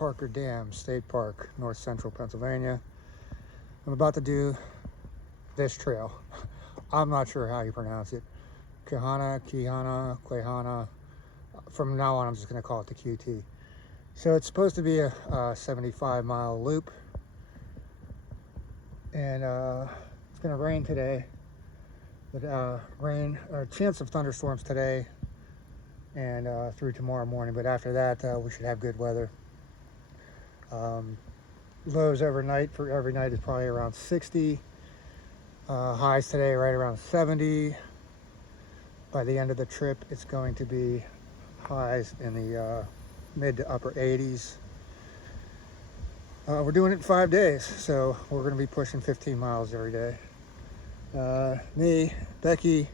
Parker Dam State Park, north central Pennsylvania. I'm about to do this trail. I'm not sure how you pronounce it. Quehanna. From now on, I'm just going to call it the QT. So it's supposed to be a 75-mile loop. And it's going to rain today. But chance of thunderstorms today and through tomorrow morning. But after that, we should have good weather. Lows overnight for every night is probably around 60. Highs today right around 70. By the end of the trip, it's going to be highs in the mid to upper 80s. We're doing it in 5 days, so we're going to be pushing 15 miles every day. Me, Becky,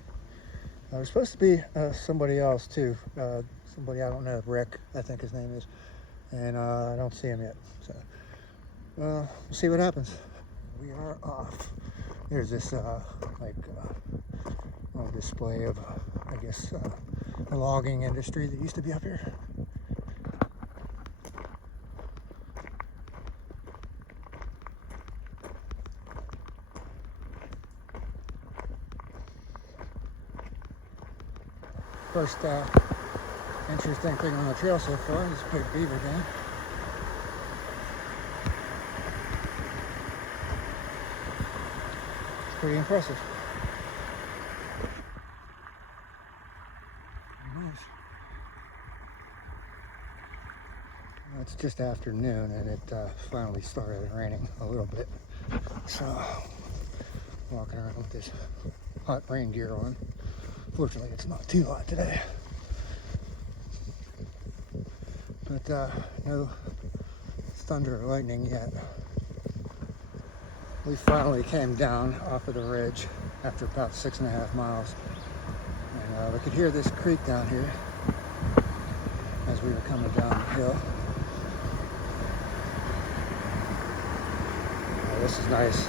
there's supposed to be somebody else too. Somebody I don't know, Rick, I think his name is. And I don't see him yet. So we'll see what happens. We are off. There's this little display of, I guess, the logging industry that used to be up here. First interesting thing on the trail so far is this big beaver dam. It's pretty impressive. There it is. It's just afternoon and it finally started raining a little bit. So, walking around with this hot rain gear on. Fortunately, it's not too hot today. But no thunder or lightning yet. We finally came down off of the ridge after about 6.5 miles. And we could hear this creek down here as we were coming down the hill. Oh, this is nice.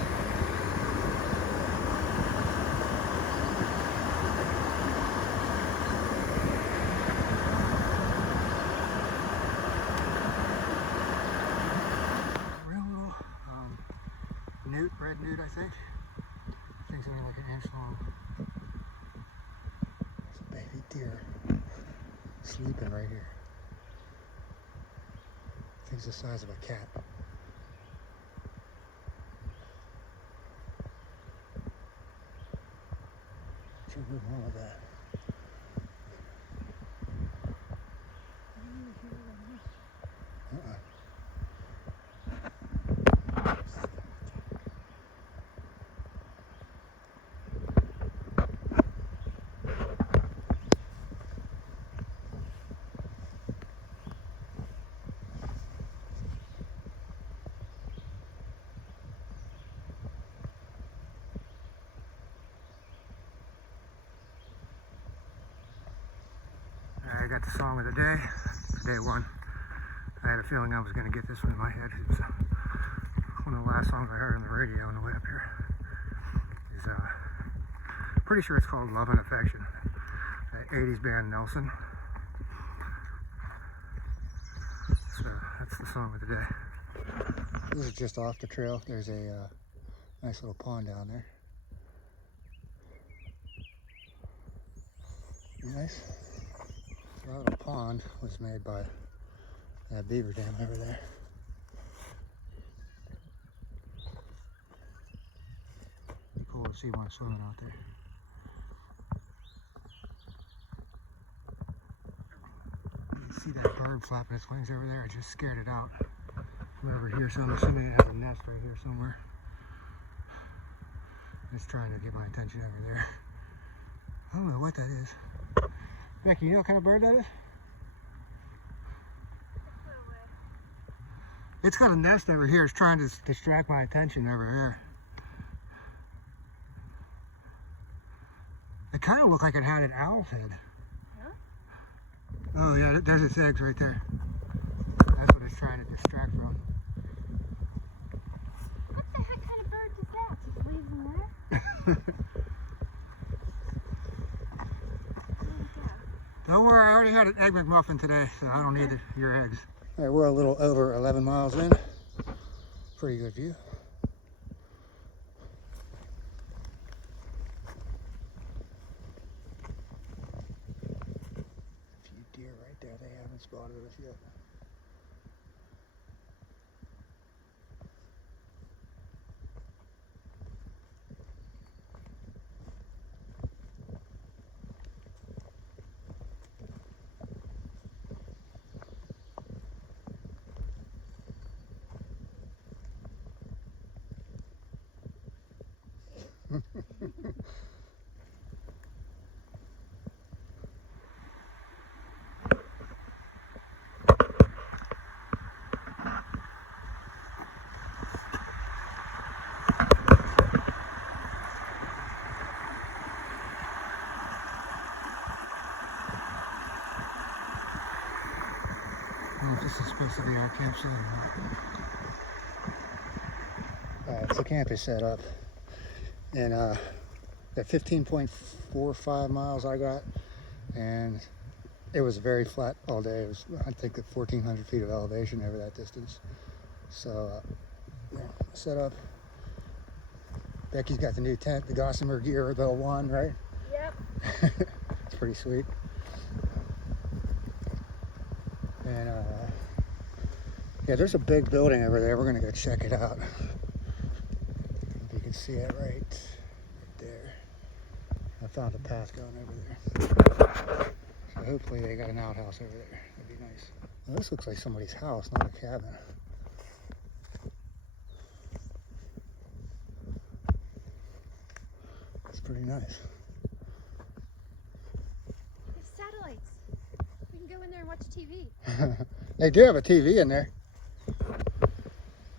Red newt, I think. Thing's only like an inch long. There's a baby deer sleeping right here. Thing's the size of a cat. What's wrong with that? I got the song of the day, day one. I had a feeling I was going to get this one in my head. It was one of the last songs I heard on the radio on the way up here. It's pretty sure it's called Love and Affection. 80s band Nelson. So that's the song of the day. This is just off the trail. There's a nice little pond down there. Nice. That little pond was made by that beaver dam over there. Pretty cool to see one swimming out there. You see that bird flapping its wings over there? I just scared it out. We're over here, so I'm assuming it has a nest right here somewhere. It's trying to get my attention over there. I don't know what that is. Becky, you know what kind of bird that is? It's got a nest over here. It's trying to distract my attention over here. It kind of looked like it had an owl's head. Huh? Oh yeah, there's its eggs right there. That's what it's trying to distract from. What the heck kind of bird is that? Just leaves them there? Don't worry, I already had an egg McMuffin today, so I don't need your eggs. All right, we're a little over 11 miles in. Pretty good view. A few deer right there. They haven't spotted us yet. This is supposed to be our campsite. Alright, so camp is set up. And the 15.45 miles I got, and it was very flat all day. It was, I think, at 1,400 feet of elevation over that distance. So, yeah, set up. Becky's got the new tent, the Gossamer Gear, the one, right? Yep. It's pretty sweet. And yeah, there's a big building over there. We're gonna go check it out. If you can see it right there. I found a path going over there. So hopefully they got an outhouse over there. That'd be nice. Well, this looks like somebody's house, not a cabin. It's pretty nice. There's satellites. We can go in there and watch TV. They do have a TV in there.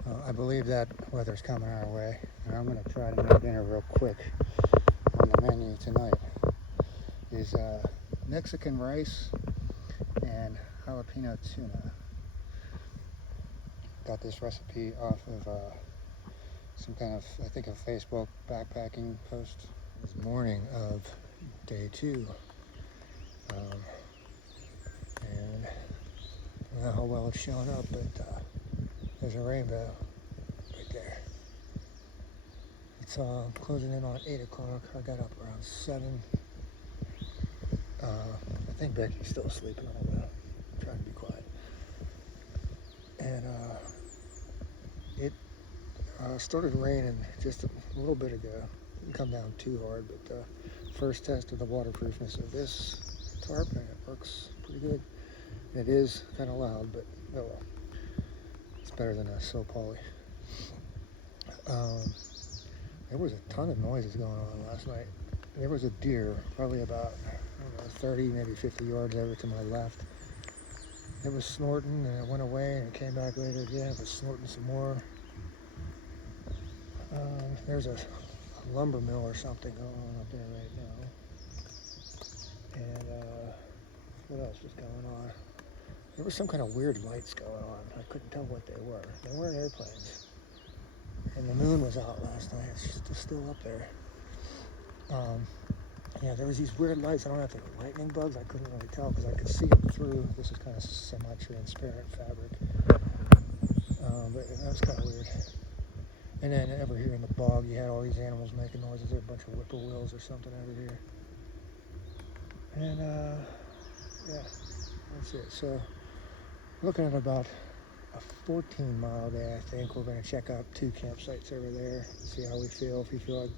Well, I believe that weather's coming our way. And I'm going to try to make dinner real quick. On the menu tonight is Mexican rice and jalapeno tuna. Got this recipe off of some kind of, I think, a Facebook backpacking post. It's morning of day 2. And I don't know how well it's showing up, but there's a rainbow right there. It's closing in on 8 o'clock. I got up around 7. I think Becky's still sleeping. I don't know. I'm trying to be quiet. And it started raining just a little bit ago. Didn't come down too hard, but first test of the waterproofness of this tarp, and it works pretty good. It is kind of loud, but oh well. It's better than a so poly. There was a ton of noises going on last night. There was a deer, probably about, I don't know, 30, maybe 50 yards over to my left. It was snorting, and it went away, and it came back later again. It was snorting some more. There's a lumber mill or something going on up there right now. And what else was going on? There was some kind of weird lights going on. I couldn't tell what they were. They weren't airplanes. And the moon was out last night. It's still up there. Yeah, there was these weird lights. I don't know if they were lightning bugs. I couldn't really tell because I could see them through. This is kind of semi-transparent fabric. But that was kind of weird. And then over here in the bog, you had all these animals making noises. There were a bunch of whippoorwills or something over here. And yeah, that's it. So looking at about a 14-mile day, I think. We're going to check out 2 campsites over there, see how we feel. If we feel like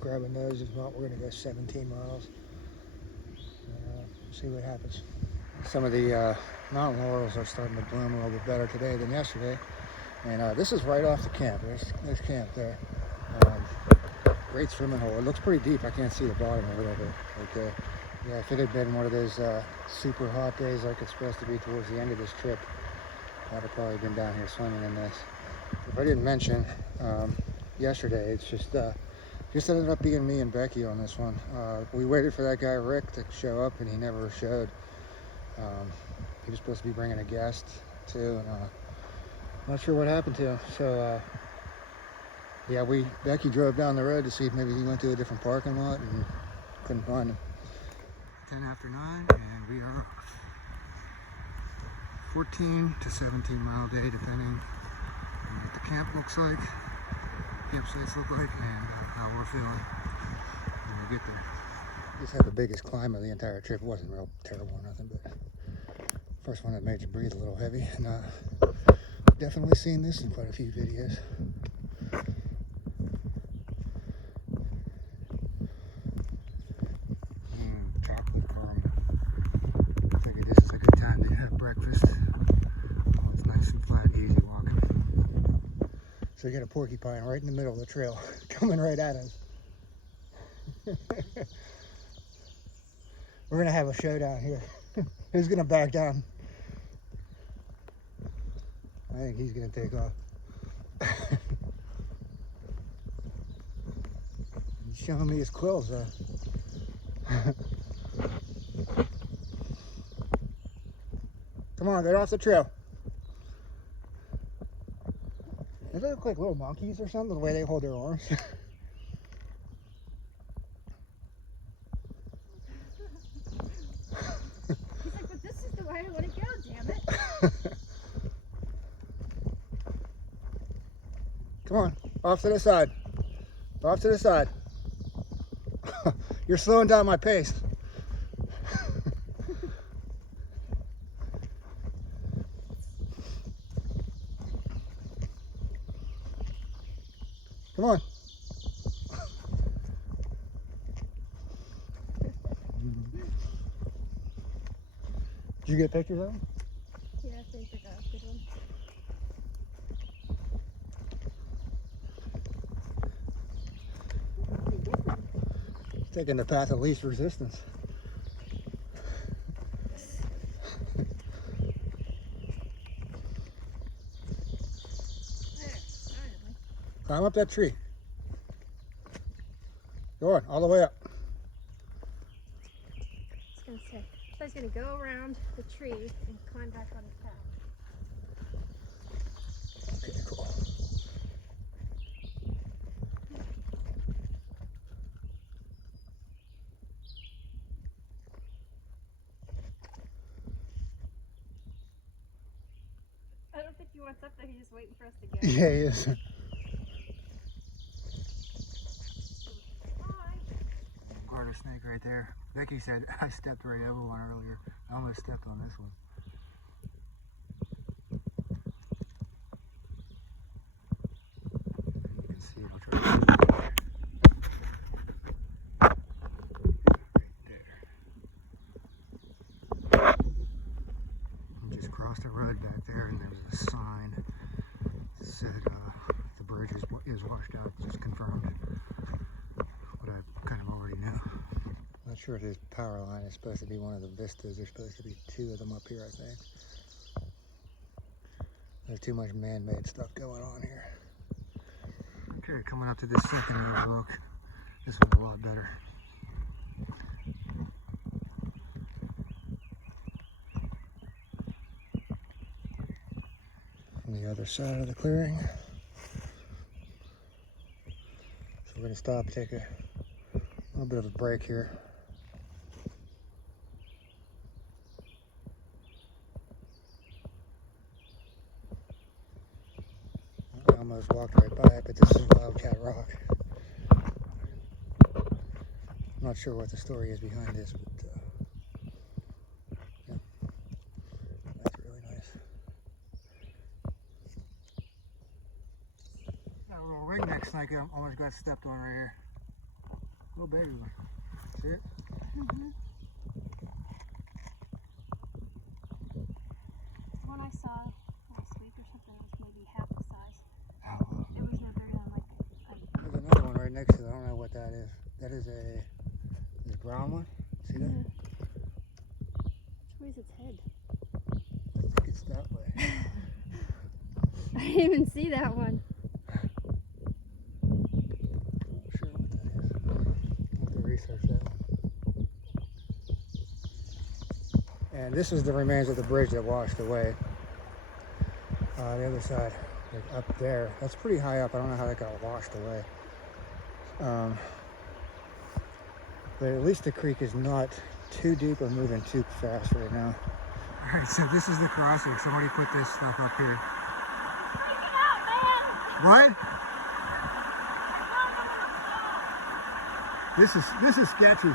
grabbing those, if not, we're going to go 17 miles. See what happens. Some of the mountain laurels are starting to bloom a little bit better today than yesterday. And this is right off the camp. There's camp there. Great swimming hole. It looks pretty deep. I can't see the bottom of it over. Okay. Yeah, if it had been one of those super hot days like it's supposed to be towards the end of this trip, I'd have probably been down here swimming in this. If I didn't mention, yesterday, it's just ended up being me and Becky on this one. We waited for that guy Rick to show up, and he never showed. He was supposed to be bringing a guest too, and not sure what happened to him. So yeah, Becky drove down the road to see if maybe he went to a different parking lot, and couldn't find him. 10 after 9, and we are off. 14 to 17 mile day, depending on what the camp looks like, campsites look like, and how we're feeling when we get there. This had the biggest climb of the entire trip. It wasn't real terrible or nothing, but first one that made you breathe a little heavy. And definitely seen this in quite a few videos. Chocolate caramel. I figured this is a good time to have breakfast. Oh, it's nice and flat, easy walking. So you got a porcupine right in the middle of the trail, coming right at us. We're gonna have a showdown here. Who's gonna back down? I think he's gonna take off. He's showing me his quills though. Come on, get off the trail. They look like little monkeys or something, the way they hold their arms. He's like, but this is the way I want to go, damn it. Come on, off to the side. Off to the side. You're slowing down my pace. Come on. Did you get pictures of them? Yeah, I think I got a good one. Taking the path of least resistance. Climb up that tree. Go on, all the way up. I was gonna say, so I was gonna go around the tree and climb back on the path. Okay, cool. I don't think he wants up there, he's just waiting for us to go. Yeah, he is. Garter snake right there. Becky said I stepped right over one earlier. I almost stepped on this one. You can see it. I'll try to right there. We just crossed a road back there, and there's a sign that said the bridge is washed out. Just confirmed what I kind of already knew. Not sure if this power line is supposed to be one of the vistas. There's supposed to be two of them up here, I think. There's too much man-made stuff going on here. Okay, coming up to this second overlook. This one's a lot better. From the other side of the clearing. So we're gonna stop, take a little bit of a break here. I almost walked right by it, but this is Wildcat Rock. I'm not sure what the story is behind this, but yeah, that's really nice. Got a little ringneck snake I almost got stepped on right here. Little baby one. See it? Mm-hmm. The one I saw last week or something was maybe half the size. Oh, It was no bigger than like there's another one right next to it. I don't know what that is. That is a brown one. See that? Which way is its head? I think it's that way. I didn't even see that one. Not sure what that is. I'll have to research that one. And this is the remains of the bridge that washed away. The other side, like up there. That's pretty high up. I don't know how that got washed away. But at least the creek is not too deep or moving too fast right now. Alright, so this is the crossing. Somebody put this stuff up here. What? This is sketchy.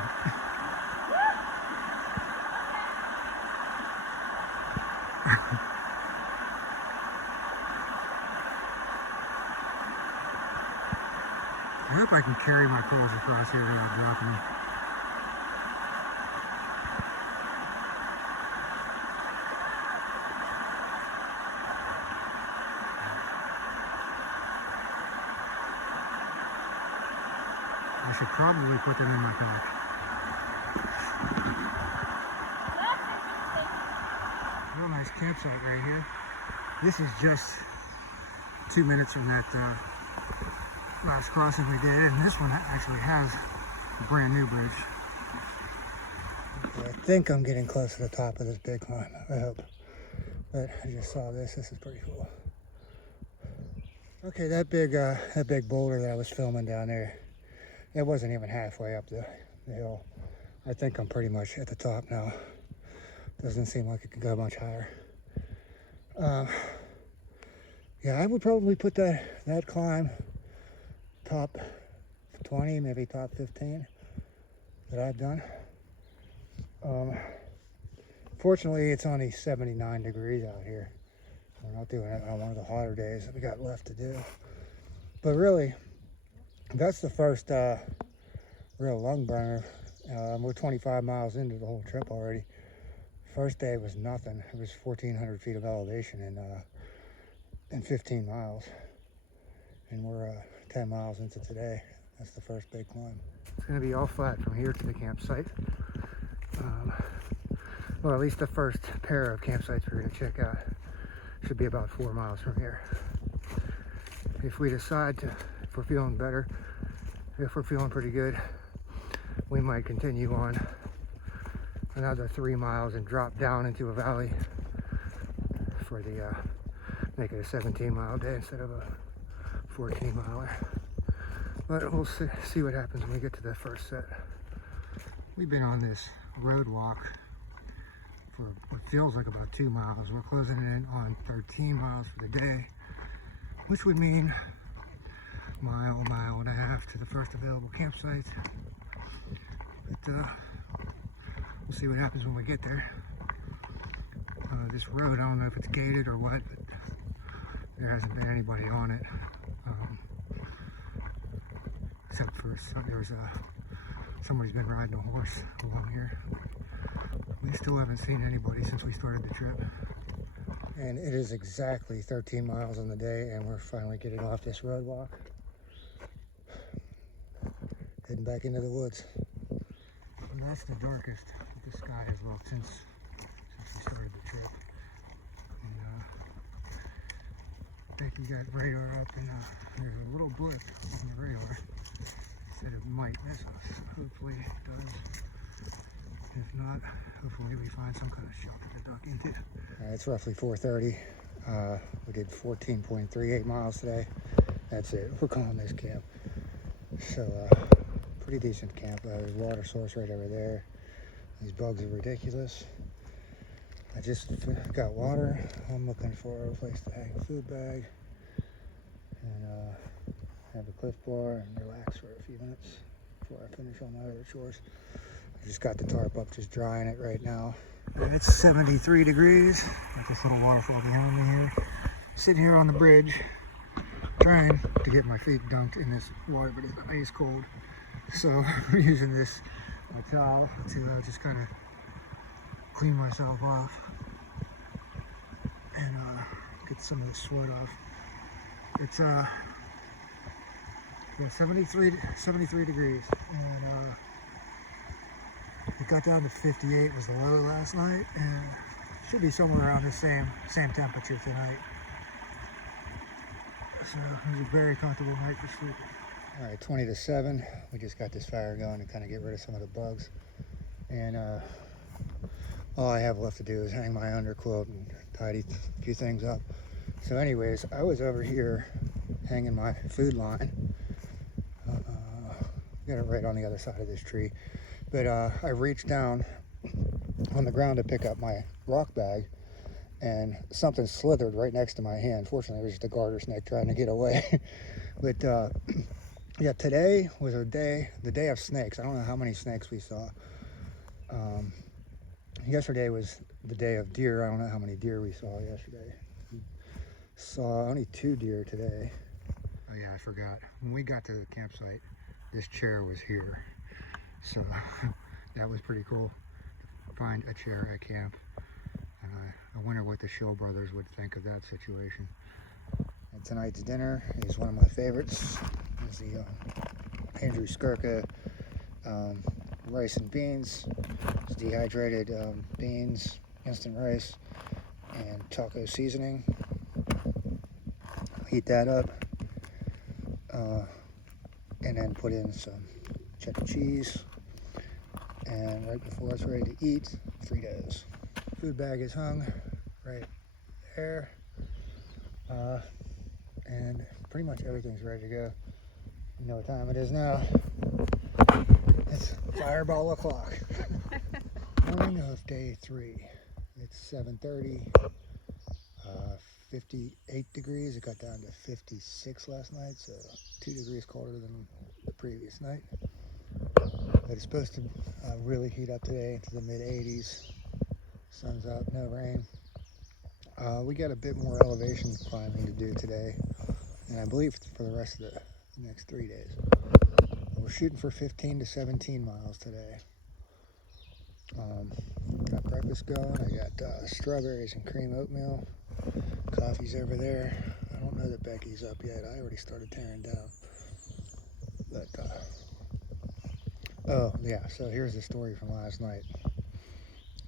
I hope I can carry my poles across here without dropping them. I should probably put them in my pack. Real nice campsite right here. This is just 2 minutes from that last crossing we did, and this one actually has a brand new bridge. Okay, I think I'm getting close to the top of this big climb, I hope. But I just saw this is pretty cool. Okay, that big boulder that I was filming down there, it wasn't even halfway up the hill. I think I'm pretty much at the top now. Doesn't seem like it could go much higher. Yeah, I would probably put that climb top 20, maybe top 15 that I've done. Fortunately, it's only 79 degrees out here. We're not doing it on one of the hotter days that we got left to do. But really, that's the first real lung burner. We're 25 miles into the whole trip already. First day was nothing. It was 1,400 feet of elevation in 15 miles. And we're 10 miles into today. That's the first big climb. It's going to be all flat from here to the campsite. Well, at least the first pair of campsites we're going to check out should be about 4 miles from here. If we decide to, if we're feeling better, if we're feeling pretty good, we might continue on another 3 miles and drop down into a valley for the make it a 17-mile day instead of a 14-miler. But we'll see what happens when we get to the first set. We've been on this road walk for what feels like about 2 miles. We're closing in on 13 miles for the day, which would mean mile and a half to the first available campsite. But we'll see what happens when we get there. This road, I don't know if it's gated or what, but there hasn't been anybody on it. Except for somebody's been riding a horse along here. We still haven't seen anybody since we started the trip. And it is exactly 13 miles on the day, and we're finally getting off this road walk. Heading back into the woods. And that's the darkest the sky has looked since we started the trip. And Becky got radar up, and there's a little blip on the radar. Said it might miss us. Hopefully it does. If not, hopefully we find some kind of shelter to duck into. It's roughly 4:30. We did 14.38 miles today. That's it. We're calling this camp. So, pretty decent camp. There's a water source right over there. These bugs are ridiculous. I just got water. I'm looking for a place to hang a food bag and have a Cliff Bar and relax for a few minutes before I finish all my other chores. I just got the tarp up, just drying it right now. And it's 73 degrees. Got this little waterfall behind me here. Sitting here on the bridge, trying to get my feet dunked in this water, but it's ice cold. So I'm using this towel to just kind of clean myself off and get some of the sweat off. It's yeah, 73 degrees, and it got down to 58 was the low last night, and should be somewhere around the same temperature tonight. So it was a very comfortable night for sleeping. All right, 20 to 7. We just got this fire going to kind of get rid of some of the bugs, and all I have left to do is hang my underquilt and tidy a few things up. So anyways, I was over here hanging my food line. Got it right on the other side of this tree. But I reached down on the ground to pick up my rock bag, and something slithered right next to my hand. Fortunately, it was just a garter snake trying to get away. But yeah, today was the day of snakes. I don't know how many snakes we saw. Yesterday was the day of deer. I don't know how many deer we saw yesterday. We saw only 2 deer today. Oh yeah, I forgot. When we got to the campsite, this chair was here. So that was pretty cool to find a chair at camp. And I wonder what the Show brothers would think of that situation. And tonight's dinner is one of my favorites. It's the Andrew Skirka rice and beans. It's dehydrated beans, instant rice, and taco seasoning. Heat that up, and then put in some cheddar cheese. And right before it's ready to eat, Fritos. Food bag is hung right there, and pretty much everything's ready to go. You know what time it is now? It's fireball o'clock. Morning of day 3. It's 7:30. 58 degrees. It got down to 56 last night, so 2 degrees colder than the previous night. But it's supposed to really heat up today into the mid 80s. Sun's out, no rain. We got a bit more elevation climbing to do today, and I believe for the rest of the next 3 days. We're shooting for 15 to 17 miles today. Got breakfast going. I got strawberries and cream oatmeal. Coffee's over there. I don't know that Becky's up yet. I already started tearing down. But, oh yeah, so here's the story from last night.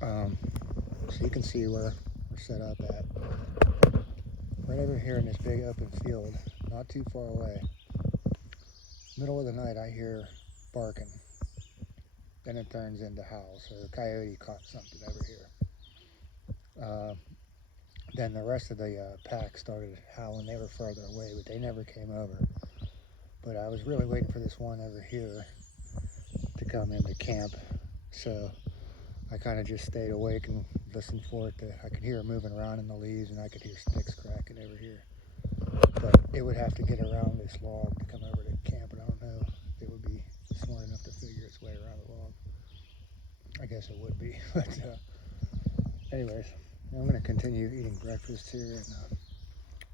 So you can see where we're set up at. Right over here in this big open field, not too far away. Middle of the night, I hear barking. Then it turns into howls. So the coyote caught something over here. Then the rest of the pack started howling. They were further away, but they never came over. But I was really waiting for this one over here to come into camp. So I kind of just stayed awake and listened for it. I could hear it moving around in the leaves, and I could hear sticks cracking over here. But it would have to get around this log to come over to camp, and I don't know if it would be smart enough to figure its way around the log. I guess it would be. But anyways, I'm going to continue eating breakfast here and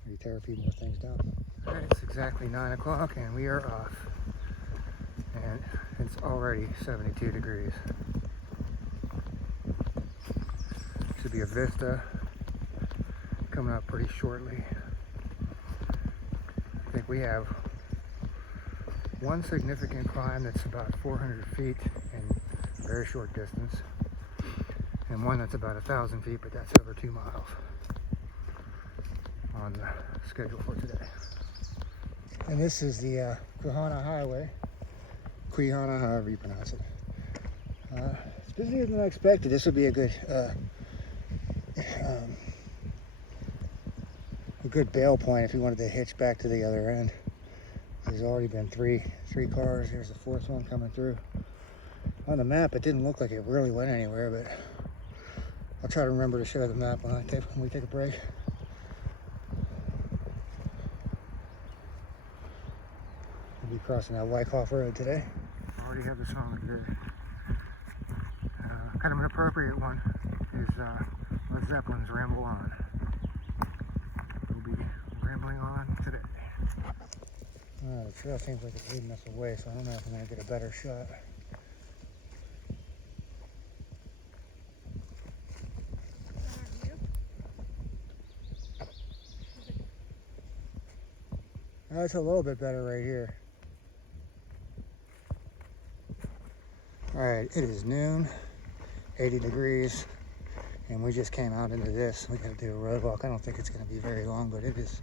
maybe tear a few more things down. All right, it's exactly 9 o'clock and we are off. And it's already 72 degrees. Should be a vista coming up pretty shortly. I think we have one significant climb that's about 400 feet in a very short distance, and one that's about 1,000 feet, but that's over 2 miles on the schedule for today. And this is the Quehanna Highway, Quehanna, however you pronounce it. It's busier than I expected. This would be a good bail point if you wanted to hitch back to the other end. There's already been three cars. Here's the 4th one coming through. On the map, it didn't look like it really went anywhere, but I'll try to remember to show the map when we take a break. We'll be crossing that Wyckoff Road today. I already have the song today. Kind of an appropriate one is Led Zeppelin's Ramble On. We'll be rambling on today. The trail seems like it's leading us away, so I don't know if I'm going to get a better shot. It's a little bit better right here. Alright, it is noon, 80 degrees, and we just came out into this. We got to do a road walk. I don't think it's going to be very long, but it is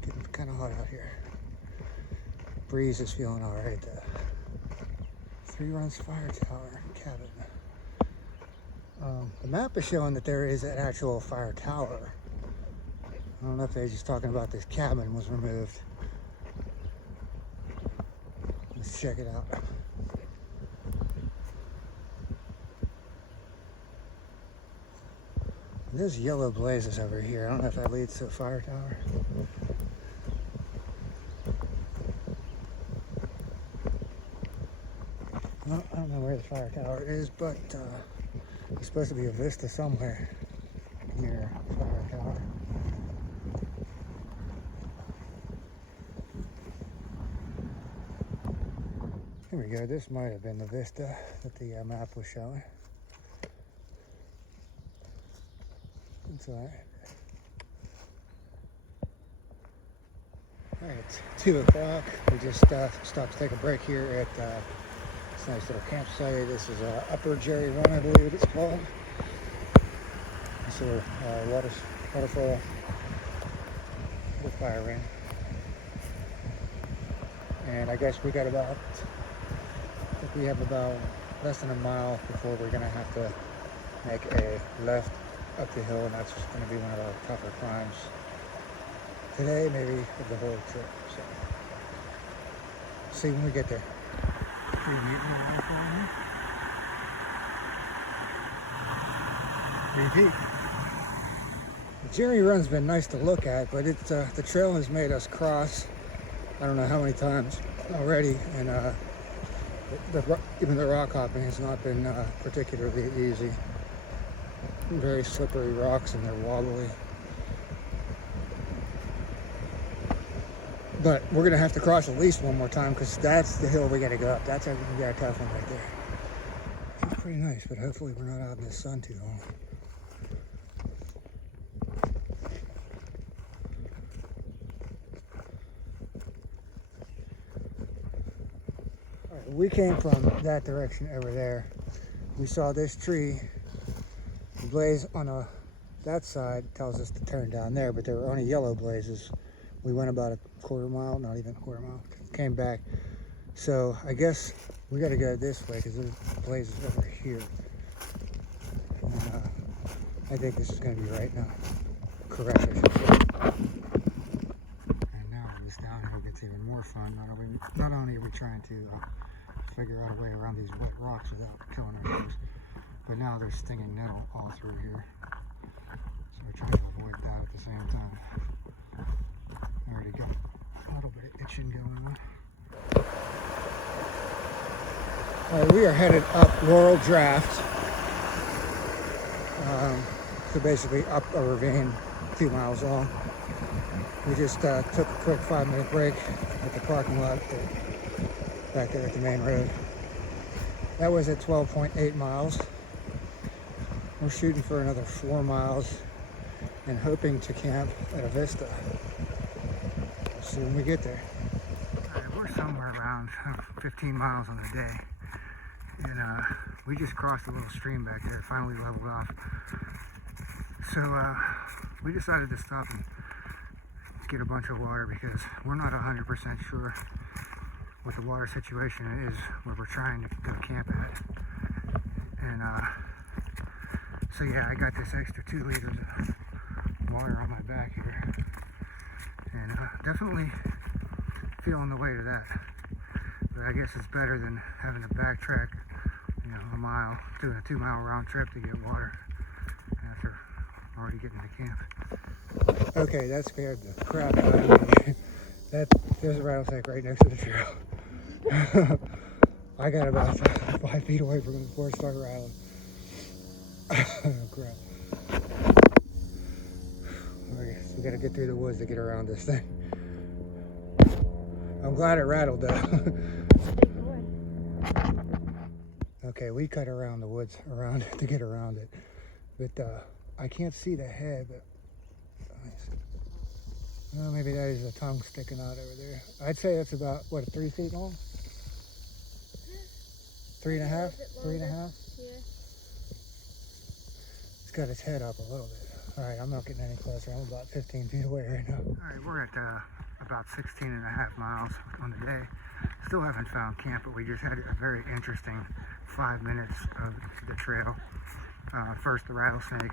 getting kind of hot out here. Breeze is feeling alright though. 3 runs fire tower cabin. The map is showing that there is an actual fire tower. I don't know if they're just talking about this cabin was removed. Let's check it out. There's yellow blazes over here. I don't know if that leads to a fire tower. Well, I don't know where the fire tower is, but there's supposed to be a vista somewhere near a fire tower. Here we go. This might have been the vista that the map was showing. It's all right. All right, it's 2 o'clock. We just stopped to take a break here at this nice little campsite. This is Upper Jerry Run, I believe it's called. This is waterfall with fire ring. And I guess we got about, I think we have about less than a mile before we're gonna have to make a left up the hill, and that's just gonna be one of our tougher climbs today, maybe of the whole trip. So, see when we get there. Repeat. The Jerry Run's been nice to look at, but it's the trail has made us cross I don't know how many times already, and even the rock hopping has not been particularly easy. Very slippery rocks and they're wobbly. But we're gonna have to cross at least one more time because that's the hill we gotta go up. That's a tough one right there. It's pretty nice, but hopefully we're not out in the sun too long. All right, we came from that direction over there. We saw this tree. The blaze on that side tells us to turn down there, but there were only yellow blazes. We went about a quarter mile, not even a quarter mile, came back. So I guess we got to go this way because there's blazes over here. And, I think this is going to be right now. Correct, I should say. And now this downhill gets even more fun. Not only are we trying to figure out a way around these wet rocks without killing ourselves, but now there's stinging nettle all through here. So we're trying to avoid that at the same time. I already got a little bit of itching going on. All right, we are headed up Laurel Draft. So basically up a ravine 2 miles long. We just took a quick 5-minute break at the parking lot back there at the main road. That was at 12.8 miles. We're shooting for another 4 miles and hoping to camp at a vista. See when we get there. All right, we're somewhere around 15 miles on the day. And we just crossed a little stream back there, finally leveled off. So we decided to stop and get a bunch of water because we're not 100% sure what the water situation is where we're trying to go camp at. And so yeah, I got this extra 2 liters of water on my back here. And definitely feeling the weight of that. But I guess it's better than having to backtrack, a mile, doing a 2-mile round trip to get water after already getting to camp. Okay, that scared the crap out of me. There's a rattlesnake right next to the trail. I got about 5 feet away from it before it started rattling. Oh crap. Okay, so we gotta get through the woods to get around this thing. I'm glad it rattled though. Okay, we cut around the woods to get around it, but I can't see the head. But maybe that is a tongue sticking out over there. I'd say that's about 3 feet long. 3.5. 3.5. Yeah. It's got its head up a little bit. All right, I'm not getting any closer. I'm about 15 feet away right now. All right, we're at about 16.5 miles on the day. Still haven't found camp, but we just had a very interesting 5 minutes of the trail. First the rattlesnake,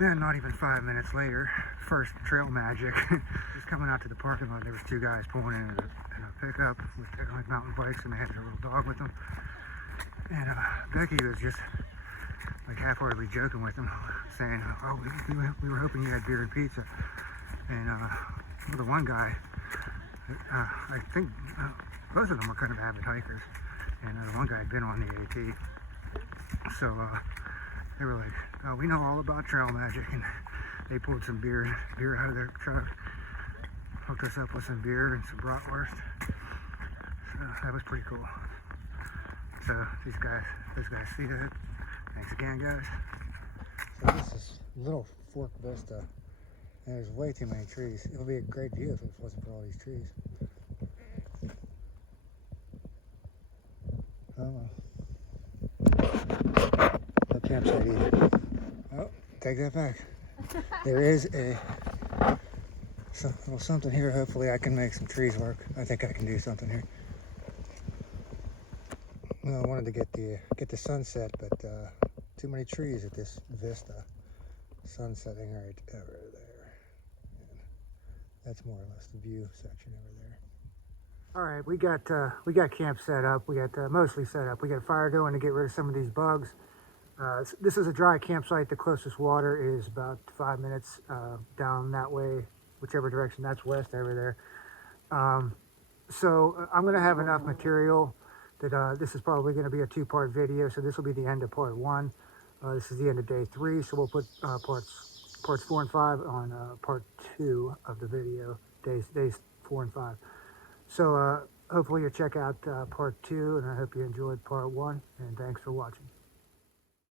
then not even 5 minutes later, first trail magic. Just coming out to the parking lot, there was 2 guys pulling in a pickup with their mountain bikes, and they had their little dog with them. And Becky was just like half-heartedly joking with him, saying, "Oh, we were hoping you had beer and pizza." And well, the one guy, I think both of them were kind of avid hikers, and the one guy had been on the AT, so they were like, "Oh, we know all about trail magic," and they pulled some beer out of their truck, hooked us up with some beer and some bratwurst. So that was pretty cool. So those guys see that. Thanks again, guys. So this is Little Fork Vista, and there's way too many trees. It would be a great view if it wasn't for all these trees. Oh, no campsite either. Oh, take that back. There is a little something here. Hopefully I can make some trees work. I think I can do something here. Well, I wanted to get the sunset, but too many trees at this vista. Sun setting right over there. And that's more or less the view section over there. All right, we got camp set up. We got mostly set up. We got a fire going to get rid of some of these bugs. This is a dry campsite. The closest water is about 5 minutes down that way, whichever direction. That's west over there. So I'm going to have enough material that this is probably going to be a 2-part video. So this will be the end of part 1. This is the end of day 3. So we'll put parts 4 and 5 on part 2 of the video, days 4 and 5. So hopefully you'll check out part 2, and I hope you enjoyed part 1, and thanks for watching.